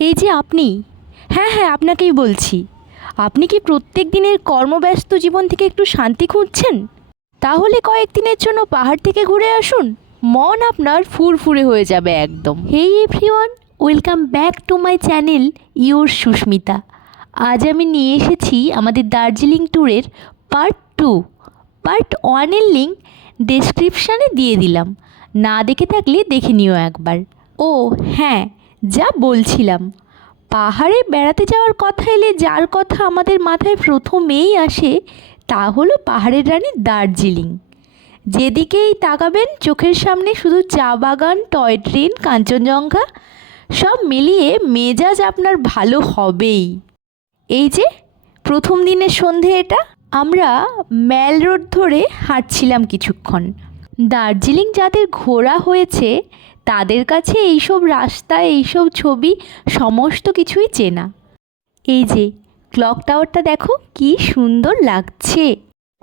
এই যে আপনি, হ্যাঁ হ্যাঁ আপনাকেই বলছি। আপনি কি প্রত্যেক দিনের কর্মব্যস্ত জীবন থেকে একটু শান্তি খুঁজছেন? তাহলে কয়েকদিনের জন্য পাহাড় থেকে ঘুরে আসুন, মন আপনার ফুরফুরে হয়ে যাবে একদম। Hey everyone, welcome back to my channel your Susmita. আজ আমি নিয়ে এসেছি আমাদের দার্জিলিং ট্যুরের পার্ট 2। পার্ট 1-এর লিঙ্ক ডেসক্রিপশানে দিয়ে দিলাম, না দেখে থাকলে দেখে নিও একবার। ও হ্যাঁ, যা বলছিলাম, পাহাড়ে বেড়াতে যাওয়ার কথা এলে যার কথা আমাদের মাথায় প্রথমেই আসে তা হলো পাহাড়ের রানী দার্জিলিং। যেদিকেই তাকাবেন চোখের সামনে শুধু চা বাগান, টয় ট্রেন, কাঞ্চনজঙ্ঘা, সব মিলিয়ে মেজাজ আপনার ভালো হবেই। এই যে প্রথম দিনের সন্ধে, এটা আমরা ম্যাল রোড ধরে হাঁটছিলাম কিছুক্ষণ। দার্জিলিং যাদের ঘোরা হয়েছে তাদের কাছে এইসব রাস্তা, এইসব ছবি সমস্ত কিছুই চেনা। এই যে ক্লক টাওয়ারটা দেখো কি সুন্দর লাগছে।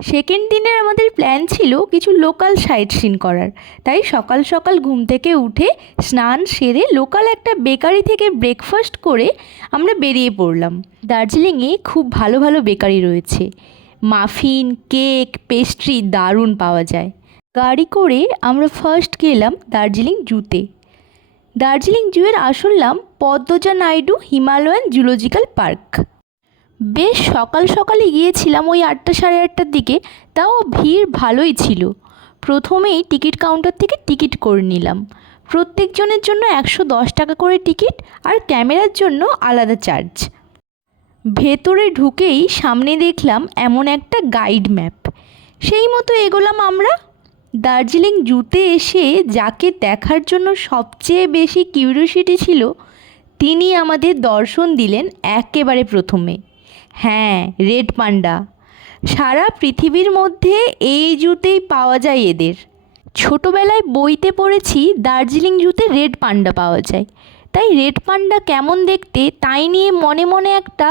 সেকেন্ড দিনের আমাদের প্ল্যান ছিল কিছু লোকাল সাইট সিন করার, তাই সকাল সকাল ঘুম থেকে উঠে স্নান সেরে লোকাল একটা বেকারি থেকে ব্রেকফাস্ট করে আমরা বেরিয়ে পড়লাম। দার্জিলিংয়ে খুব ভালো ভালো বেকারি রয়েছে, মাফিন, কেক, পেস্ট্রি দারুণ পাওয়া যায়। গাড়ি করে আমরা ফার্স্ট গেলাম দার্জিলিং জুতে। দার্জিলিং জুয়ের আসল নাম Padmaja Naidu Himalayan zoological park. বেশ সকাল সকালে গিয়েছিলাম, ওই 8টা সাড়ে 8টার দিকে, তাও ভিড় ভালোই ছিল। প্রথমেই টিকিট কাউন্টার থেকে টিকিট করে নিলাম। প্রত্যেকজনের জন্য 110 টাকা করে টিকিট, আর ক্যামেরার জন্য আলাদা চার্জ। ভেতরে ঢুকেই সামনে দেখলাম এমন একটা গাইড ম্যাপ, সেই মতো এগোলাম আমরা। দার্জিলিং জুতে এসে যাকে দেখার জন্য সবচেয়ে বেশি কিউরিওসিটি ছিল তিনি আমাদের দর্শন দিলেন একেবারে প্রথমে। হ্যাঁ, রেড পান্ডা। সারা পৃথিবীর মধ্যে এই জুতেই পাওয়া যায় এদের। ছোটোবেলায় বইতে পড়েছি দার্জিলিং জুতে রেড পান্ডা পাওয়া যায়, তাই রেড পান্ডা কেমন দেখতে তাই নিয়ে মনে মনে একটা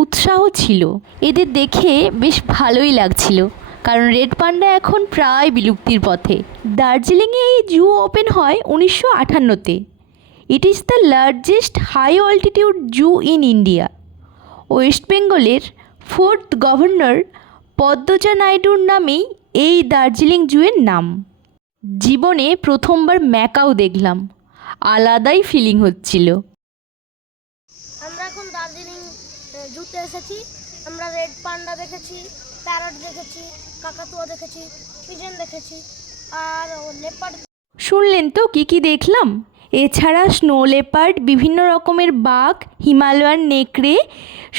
উৎসাহ ছিল। এদের দেখে বেশ ভালোই লাগছিল, কারণ রেড পান্ডা এখন প্রায় বিলুপ্তির পথে। দার্জিলিংয়ে এই জু ওপেন হয় 1958-তে। It is the largest high altitude zoo in India. West বেঙ্গলের 4th গভর্নর পদ্মজা নাইডুর নামেই এই দার্জিলিং জুয়ের নাম। জীবনে প্রথমবার ম্যাকাও দেখলাম, আলাদাই ফিলিং হচ্ছিল। আমরা এখন দার্জিলিং জুতে এসেছি। আমরা রেড পান্ডা দেখেছি, প্যারট দেখেছি, কাকাতুয়া দেখেছি, পিজন দেখেছি, আর লেপার্ড। শুনলেন তো কি কি দেখলাম? এছাড়া স্নো লেপার্ড, বিভিন্ন রকমের বাঘ, হিমালয়ান নেকড়ে,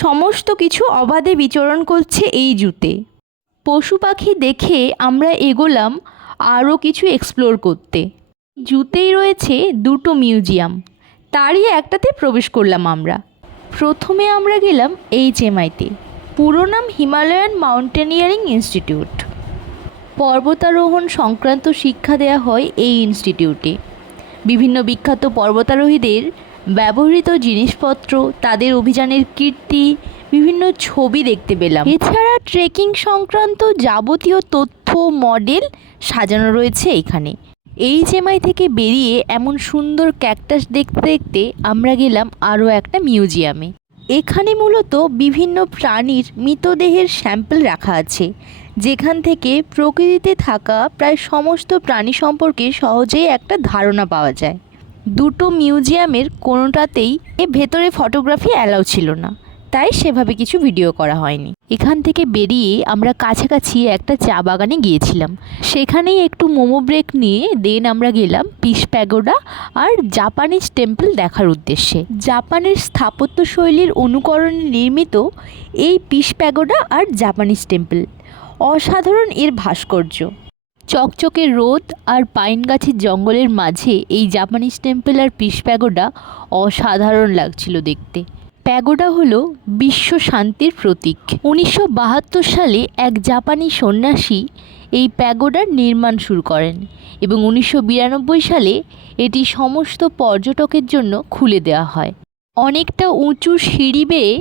সমস্ত কিছু অবাধে বিচরণ করছে এই জুতে। পশু পাখি দেখে আমরা এগোলাম আরও কিছু এক্সপ্লোর করতে। জুতেই রয়েছে 2টো মিউজিয়াম, তারই একটাতে প্রবেশ করলাম আমরা। প্রথমে আমরা গেলাম HMI-তে, পুরো নাম হিমালয়ান মাউন্টেনিয়ারিং ইনস্টিটিউট। পর্বতারোহণ সংক্রান্ত শিক্ষা দেওয়া হয় এই ইনস্টিটিউটে। বিভিন্ন বিখ্যাত পর্বতারোহীদের ব্যবহৃত জিনিসপত্র, তাদের অভিযানের কীর্তি, বিভিন্ন ছবি দেখতে পেলাম। এছাড়া ট্রেকিং সংক্রান্ত যাবতীয় তথ্য, মডেল সাজানো রয়েছে এখানে। HMI থেকে বেরিয়ে এমন সুন্দর ক্যাকটাস দেখতে দেখতে আমরা গেলাম আরও একটা মিউজিয়ামে। এখানে মূলত বিভিন্ন প্রাণীর মৃতদেহের স্যাম্পল রাখা আছে, যেখান থেকে প্রকৃতিতে থাকা প্রায় সমস্ত প্রাণী সম্পর্কে সহজেই একটা ধারণা পাওয়া যায়। 2টো মিউজিয়ামের কোনোটাতেই ভেতরে ফটোগ্রাফি অ্যালাউ ছিল না, তাই সেভাবে কিছু ভিডিও করা হয়নি। এখান থেকে বেরিয়ে আমরা কাছাকাছি একটা চা বাগানে গিয়েছিলাম, সেখানেই একটু মোমো ব্রেক নিয়ে দেন আমরা গেলাম পিস প্যাগোডা আর জাপানিজ টেম্পল দেখার উদ্দেশ্যে। জাপানের স্থাপত্য শৈলীর অনুকরণে নির্মিত এই পিস প্যাগোডা আর জাপানিজ টেম্পল, অসাধারণ এর ভাস্কর্য। চকচকে রোদ আর পাইন গাছের জঙ্গলের মাঝে এই জাপানিজ টেম্পল আর পিস প্যাগোডা অসাধারণ লাগছিল দেখতে। প্যাগোডা হলো বিশ্ব শান্তির প্রতীক। 1972 সালে এক জাপানি সন্ন্যাসী এই প্যাগোডার নির্মাণ শুরু করেন এবং 1992 সালে এটি সমস্ত পর্যটকের জন্য খুলে দেওয়া হয়। অনেকটা উঁচু সিঁড়ি বেয়ে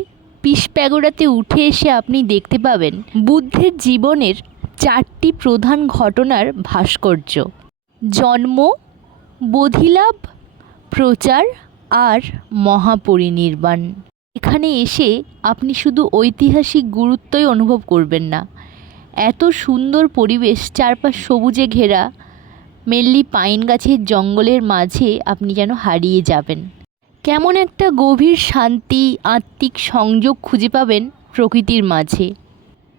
পিস প্যাগোডাতে উঠে এসে আপনি দেখতে পাবেন বুদ্ধের জীবনের 4টি প্রধান ঘটনার ভাস্কর্য: জন্ম, বোধিলাভ, প্রচার আর মহাপরিনির্বাণ। এখানে এসে আপনি শুধু ঐতিহাসিক গুরুত্বই অনুভব করবেন না, এত সুন্দর পরিবেশ, চারপাশ সবুজে ঘেরা, মেনলি পাইন গাছের জঙ্গলের মাঝে আপনি যেন হারিয়ে যাবেন। কেমন একটা গভীর শান্তি, আত্মিক সংযোগ খুঁজে পাবেন প্রকৃতির মাঝে।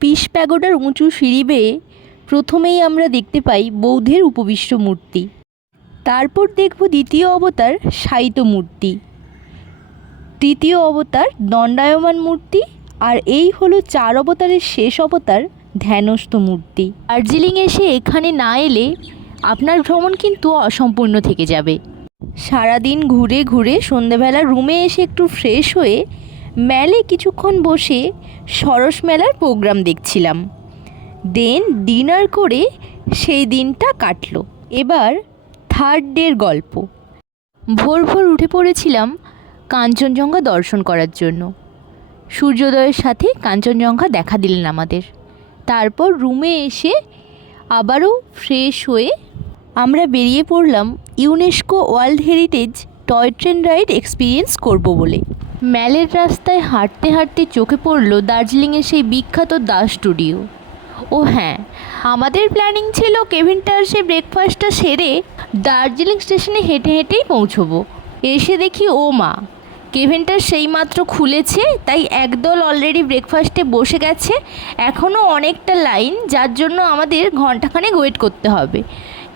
পিস প্যাগোডার উঁচু সিঁড়ি বেয়ে প্রথমেই আমরা দেখতে পাই বৌদ্ধের উপবিষ্ট মূর্তি। তারপর দেখব দ্বিতীয় অবতার শায়িত মূর্তি, তৃতীয় অবতার দণ্ডায়মান মূর্তি, আর এই হলো 4 অবতারের শেষ অবতার ধ্যানস্থ মূর্তি। দার্জিলিং এসে এখানে না এলে আপনার ভ্রমণ কিন্তু অসম্পূর্ণ থেকে যাবে। সারাদিন ঘুরে ঘুরে সন্ধেবেলা রুমে এসে একটু ফ্রেশ হয়ে মেলে কিছুক্ষণ বসে সরস মেলার প্রোগ্রাম দেখছিলাম। দেন ডিনার করে সেই দিনটা কাটলো। এবার থার্ড ডের গল্প। ভোর ভোর উঠে পড়েছিলাম কাঞ্চনজঙ্ঘা দর্শন করার জন্য। সূর্যোদয়ের সাথে কাঞ্চনজঙ্ঘা দেখা দিলেন আমাদের। তারপর রুমে এসে আবারও ফ্রেশ হয়ে আমরা বেরিয়ে পড়লাম UNESCO world heritage toy train ride experience করব বলে। ম্যালের রাস্তায় হাঁটতে হাঁটতে চোখে পড়ল দার্জিলিংয়ের সেই বিখ্যাত দাস স্টুডিও। ও হ্যাঁ, আমাদের প্ল্যানিং ছিল কেভিন টাওয়ার্সে ব্রেকফাস্টটা সেরে দার্জিলিং স্টেশনে হেঁটে হেঁটেই পৌঁছবো। এসে দেখি ও মা, কেভিন টাওয়ার সেই মাত্র খুলেছে, তাই একদল অলরেডি ব্রেকফাস্টে বসে গেছে। এখনও অনেকটা লাইন, যার জন্য আমাদের ঘন্টাখানেক ওয়েট করতে হবে।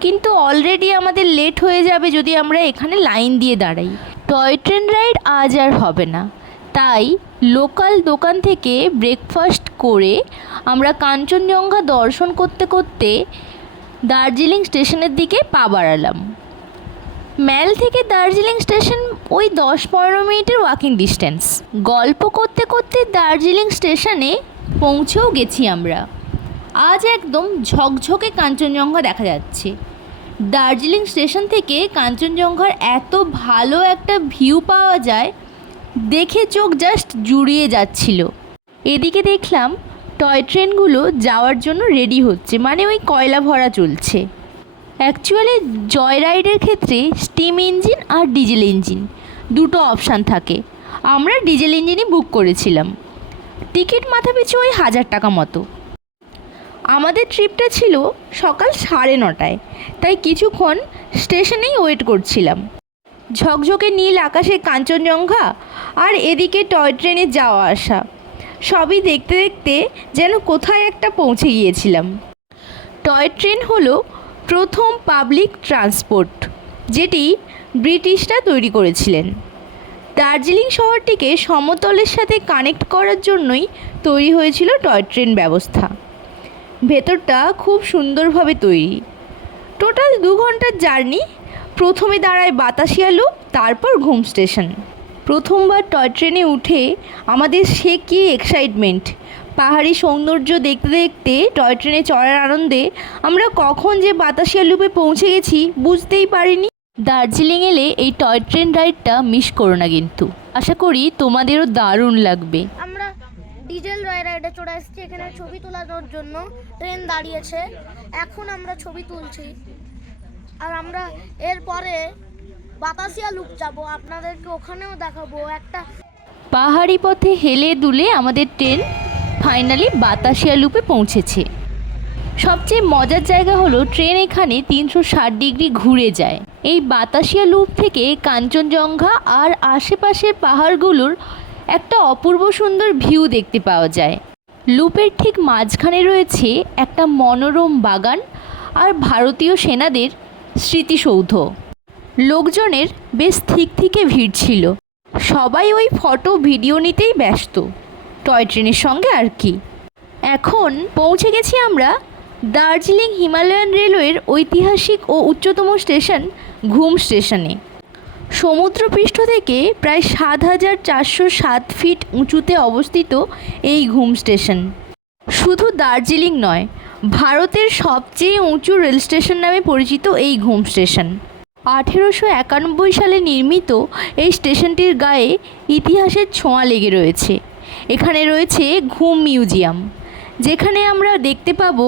কিন্তু অলরেডি আমাদের লেট হয়ে যাবে যদি আমরা এখানে লাইন দিয়ে দাঁড়াই। টয় ট্রেন রাইড আজ আর হবে না, তাই লোকাল দোকান থেকে ব্রেকফাস্ট করে আমরা কাঞ্চনজঙ্ঘা দর্শন করতে করতে দার্জিলিং স্টেশনের দিকে পা বাড়ালাম। ম্যাল থেকে দার্জিলিং স্টেশন ওই 10-15 মিনিটের ওয়াকিং ডিস্টেন্স। গল্প করতে করতে দার্জিলিং স্টেশনে পৌঁছেও গেছি আমরা। আজ একদম ঝকঝকে কাঞ্চনজঙ্ঘা দেখা যাচ্ছে। দার্জিলিং স্টেশন থেকে কাঞ্চনজঙ্ঘার এত ভালো একটা ভিউ পাওয়া যায়, দেখে চোখ জাস্ট জুড়িয়ে যাচ্ছিল। এদিকে দেখলাম টয় ট্রেনগুলো যাওয়ার জন্য রেডি হচ্ছে, মানে ওই কয়লা ভরা চলছে। অ্যাকচুয়ালি জয় রাইডের ক্ষেত্রে স্টিম ইঞ্জিন আর ডিজেল ইঞ্জিন দুটো অপশান থাকে। আমরা ডিজেল ইঞ্জিনই বুক করেছিলাম। টিকিট মাথাপিছু ওই 1000 টাকা মতো। আমাদের ট্রিপটা ছিল সকাল 9:30টায়, তাই কিছুক্ষণ স্টেশনেই ওয়েট করছিলাম। ঝকঝকে নীল আকাশে কাঞ্চনজঙ্ঘা আর এদিকে টয় ট্রেনে যাওয়া আসা, সবই দেখতে দেখতে যেন কোথায় একটা পৌঁছে গিয়েছিলাম। টয় ট্রেন হলো প্রথম পাবলিক ট্রান্সপোর্ট, যেটি ব্রিটিশরা তৈরি করেছিলেন। দার্জিলিং শহরটিকে সমতলের সাথে কানেক্ট করার জন্যই তৈরি হয়েছিল টয় ট্রেন ব্যবস্থা। ভেতরটা খুব সুন্দরভাবে তৈরি। টোটাল 2 ঘন্টার জার্নি। প্রথমে দাঁড়ায় বাতাসিয়া লুপ, তারপর ঘুম স্টেশন। প্রথমবার টয় ট্রেনে উঠে আমাদের সে কী এক্সাইটমেন্ট! পাহাড়ি সৌন্দর্য দেখতে দেখতে টয় ট্রেনে চড়ার আনন্দে আমরা কখন যে বাতাসিয়া লুপে পৌঁছে গেছি বুঝতেই পারিনি। দার্জিলিং এলে এই টয় ট্রেন রাইডটা মিস করো না কিন্তু। আশা করি তোমাদেরও দারুণ লাগবে। আমরা ডিজেল রাইডে চড়ে এসেছি। এখানে ছবি তোলানোর জন্য ট্রেন দাঁড়িয়েছে, এখন আমরা ছবি তুলছি। আর আমরা এরপরে বাতাসিয়া লুপ যাব, আপনাদেরকে ওখানেও দেখাবো। একটা পাহাড়ি পথে হেলে দুলে আমাদের ট্রেন ফাইনালি বাতাসিয়া লুপে পৌঁছেছে। সবচেয়ে মজার জায়গা হলো ট্রেন এখানে 360 ডিগ্রি ঘুরে যায়। এই বাতাসিয়া লুপ থেকে কাঞ্চনজঙ্ঘা আর আশেপাশের পাহাড়গুলোর একটা অপূর্ব সুন্দর ভিউ দেখতে পাওয়া যায়। লুপের ঠিক মাঝখানে রয়েছে একটা মনোরম বাগান আর ভারতীয় সেনাদের স্মৃতিসৌধ। লোকজনের বেশ থিকথিকে ভিড় ছিল, সবাই ওই ফটো ভিডিও নিতেই ব্যস্ত, টয় ট্রেনের সঙ্গে আর কি। এখন পৌঁছে গেছি আমরা দার্জিলিং হিমালয়ান রেলওয়ের ঐতিহাসিক ও উচ্চতম স্টেশন ঘুম স্টেশনে। সমুদ্রপৃষ্ঠ থেকে প্রায় 7407 ফিট উঁচুতে অবস্থিত এই ঘুম স্টেশন শুধু দার্জিলিং নয়, ভারতের সবচেয়ে উঁচু রেল স্টেশন নামে পরিচিত এই ঘুম স্টেশন। 1891 সালে নির্মিত এই স্টেশনটির গায়ে ইতিহাসের ছোঁয়া লেগে রয়েছে। এখানে রয়েছে ঘুম মিউজিয়াম, যেখানে আমরা দেখতে পাবো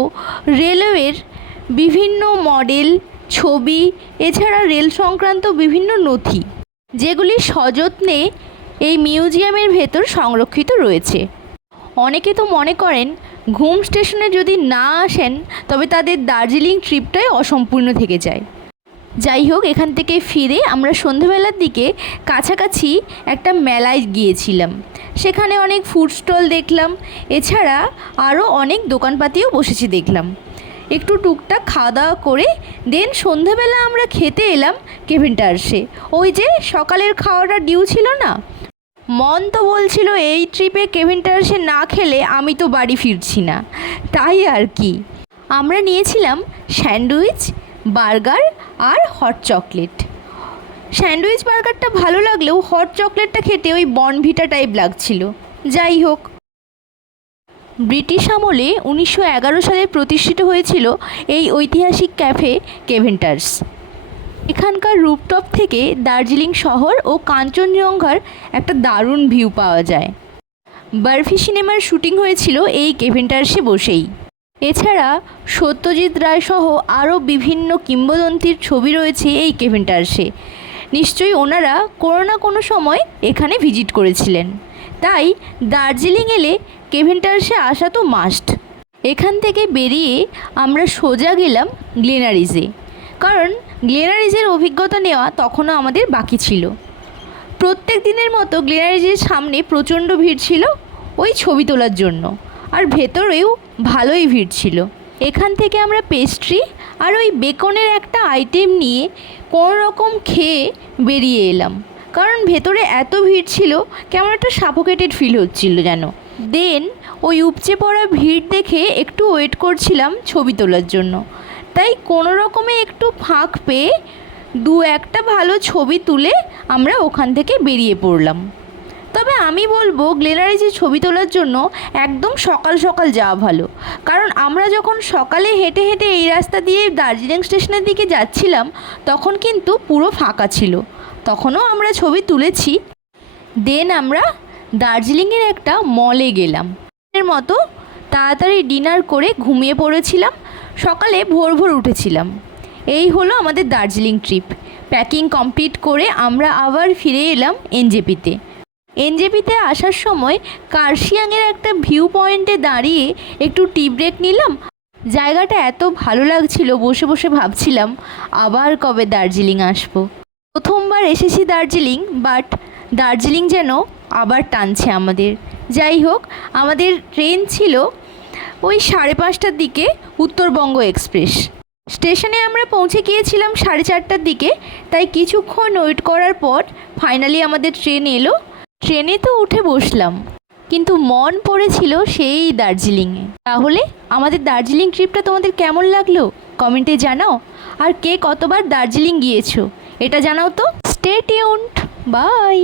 রেলওয়ের বিভিন্ন মডেল, ছবি, এছাড়া রেল সংক্রান্ত বিভিন্ন নথি। যেগুলি সযত্নে এই মিউজিয়ামের ভেতর সংরক্ষিত রয়েছে। অনেকে তো মনে করেন ঘুম স্টেশনে যদি না আসেন তবে তাদের দার্জিলিং ট্রিপটাই অসম্পূর্ণ থেকে যায়। যাই হোক, এখান থেকে ফিরে আমরা সন্ধ্যেবেলার দিকে কাছাকাছি একটা মেলায় গিয়েছিলাম। সেখানে অনেক ফুড স্টল দেখলাম, এছাড়া আরও অনেক দোকানপাতিও বসেছে দেখলাম। একটু টুকটাক খাওয়া দাওয়া করে দেন সন্ধ্যেবেলা আমরা খেতে এলাম কেভিন টার্সে। ওই যে সকালের খাওয়াটা ডিউ ছিল না, মন তো বলছিল এই ট্রিপে কেভিন টার্সে না খেলে আমি তো বাড়ি ফিরছি না, তাই আর কি। আমরা নিয়েছিলাম স্যান্ডউইচ, বার্গার আর হট চকলেট। স্যান্ডউইচ বার্গারটা ভালো লাগলেও হট চকলেটটা খেতে ওই বর্নভিটা টাইপ লাগছিল। যাই হোক, ব্রিটিশ আমলে 1911 সালে প্রতিষ্ঠিত হয়েছিল এই ঐতিহাসিক ক্যাফে কেভিন টার্স। এখানকার রুপটপ থেকে দার্জিলিং শহর ও কাঞ্চনজঙ্ঘার একটা দারুণ ভিউ পাওয়া যায়। বার্ফি সিনেমার শুটিং হয়েছিল এই কেভিন টার্সে বসেই। এছাড়া সত্যজিৎ রায় সহ আরও বিভিন্ন কিংবদন্তির ছবি রয়েছে এই কেভিন টার্সে। নিশ্চয়ই ওনারা কোনো না কোনো সময় এখানে ভিজিট করেছিলেন, তাই দার্জিলিং এলে কেভিন টার্সে আসা তো মাস্ট। এখান থেকে বেরিয়ে আমরা সোজা গেলাম গ্লেনারিজে, কারণ গ্লেনারিজের অভিজ্ঞতা নেওয়া তখনও আমাদের বাকি ছিল। প্রত্যেক দিনের মতো গ্লেনারিজের সামনে প্রচণ্ড ভিড় ছিল ওই ছবি তোলার জন্য, আর ভেতরেও ভালোই ভিড় ছিল। এখান থেকে আমরা পেস্ট্রি আর ওই বেকনের একটা আইটেম নিয়ে কোনো রকম খেয়ে বেরিয়ে এলাম, কারণ ভেতরে এত ভিড় ছিল কেমন একটা সাফোকেটেড ফিল হচ্ছিল যেন। দেন ওই উপচে পড়া ভিড় দেখে একটু ওয়েট করছিলাম ছবি তোলার জন্য, তাই কোনো রকমে একটু ফাঁক পেয়ে দু একটা ভালো ছবি তুলে আমরা ওখান থেকে বেরিয়ে পড়লাম। তবে আমি বলবো গ্লেনারিজে ছবি তোলার জন্য একদম সকাল সকাল যাওয়া ভালো, কারণ আমরা যখন সকালে হেঁটে হেঁটে এই রাস্তা দিয়ে দার্জিলিং স্টেশনের দিকে যাচ্ছিলাম তখন কিন্তু পুরো ফাঁকা ছিল, তখনও আমরা ছবি তুলেছি। দেন আমরা দার্জিলিংয়ের একটা মলে গেলাম। এর মতো তাড়াতাড়ি ডিনার করে ঘুমিয়ে পড়েছিলাম, সকালে ভোর ভোর উঠেছিলাম। এই হলো আমাদের দার্জিলিং ট্রিপ। প্যাকিং কমপ্লিট করে আমরা আবার ফিরে এলাম এনজেপিতে। এনজেপিতে আসার সময় কার্শিয়াংয়ের একটা ভিউ পয়েন্টে দাঁড়িয়ে একটু টি ব্রেক নিলাম। জায়গাটা এত ভালো লাগছিল, বসে বসে ভাবছিলাম আবার কবে দার্জিলিং আসবো। প্রথমবার এসেছি দার্জিলিং, বাট দার্জিলিং যেন আবার টানছে আমাদের। যাই হোক, আমাদের ট্রেন ছিল ওই 5:30টার দিকে, উত্তরবঙ্গ এক্সপ্রেস। স্টেশনে আমরা পৌঁছে গিয়েছিলাম 4:30টার দিকে, তাই কিছুক্ষণ ওয়েট করার পর ফাইনালি আমাদের ট্রেন এলো। ট্রেনে তো উঠে বসলাম, কিন্তু মন পড়েছিল সেই দার্জিলিংয়ে। তাহলে আমাদের দার্জিলিং ট্রিপটা তোমাদের কেমন লাগলো কমেন্টে জানাও, আর কে কতবার দার্জিলিং গিয়েছো এটা জানাও তো। Stay tuned, by.